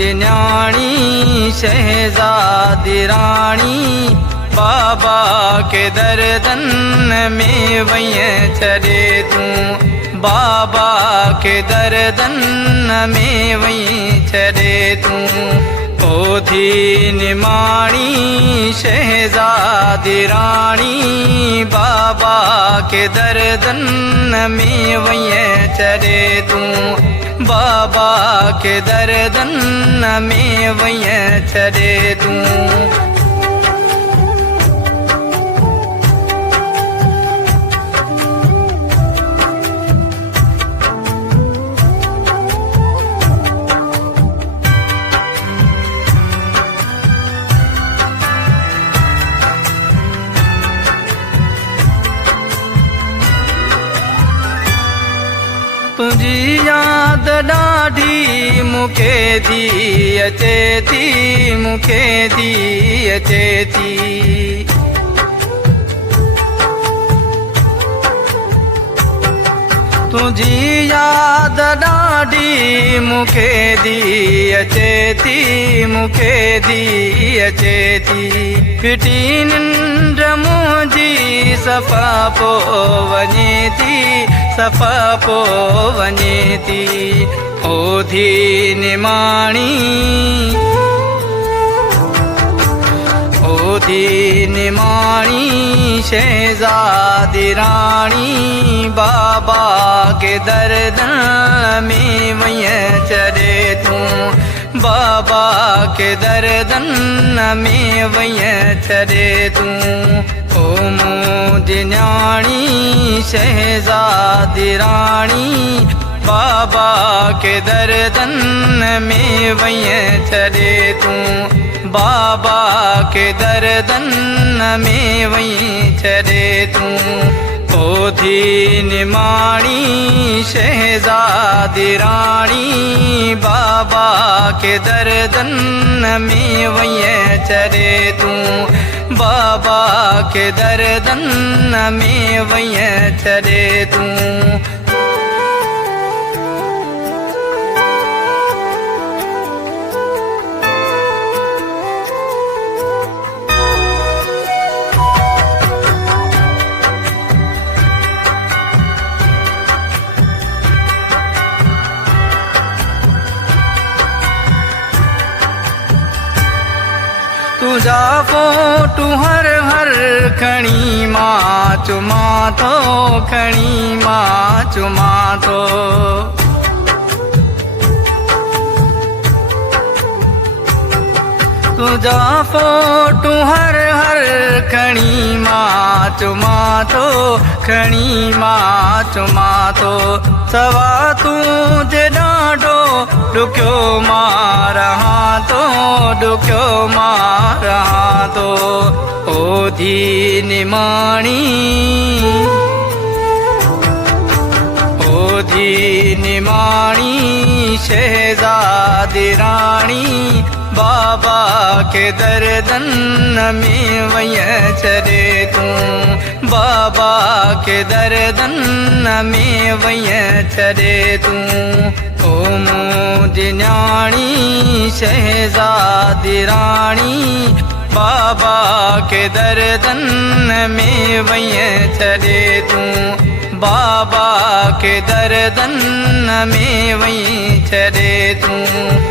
न्याणी शहजादी राणी बाबा के दर्दन में वही चले तू बाबा के दर्दन में वही चले तू ओधी निमाणी शहजादी रानी बाबा के दर्दन में वही चले तू बाबा के दर्दन में वही चले तू तुझी याद ॾाढी मूंखे थी अचे थी मूंखे थी अचे थी तुझी याद ॾाढी मूंखे थी अचे थी मूंखे थी अचे थी फिटी निंड मुंहिंजी सफ़ा पोइ वञे थी सफ़ा पोइ वञे थी ओधी निमाणी ओधी निमाणी शहजादी रानी बाबा के दर्दन में वही चले तू बाबा के दर्दन में वही चले तू ओ मुझे न्याणी शहजादी रानी बाबा के दर्दन में वही चले तू बाबा के दर्दन में वही चले तू ओधी निमाणी शहजादी रानी बाबा के दर्दन में वही चले तू बाबा के दर्दन में वही चले तू तुझा फोटू हर हर खणी मां चुमा थो खणी मां चुमा थो तुझा फोटू हर हर खणी मां चुमा थो खणी मां चुमा थो सवा तुझे ॾाढो ॾुखियो मां रहां थो ॾुखियो मां रहां थो ओधी निमाणी ओधी निमाणी शहजादी रानी बाबा के दर्दन में वही चले तू बाबा के दर्दन में वही चले तू ओ मुझे न्याणी शहजादी रानी बाबा के दर्दन में वही चले तू बाबा के दर्दन में वही चले तू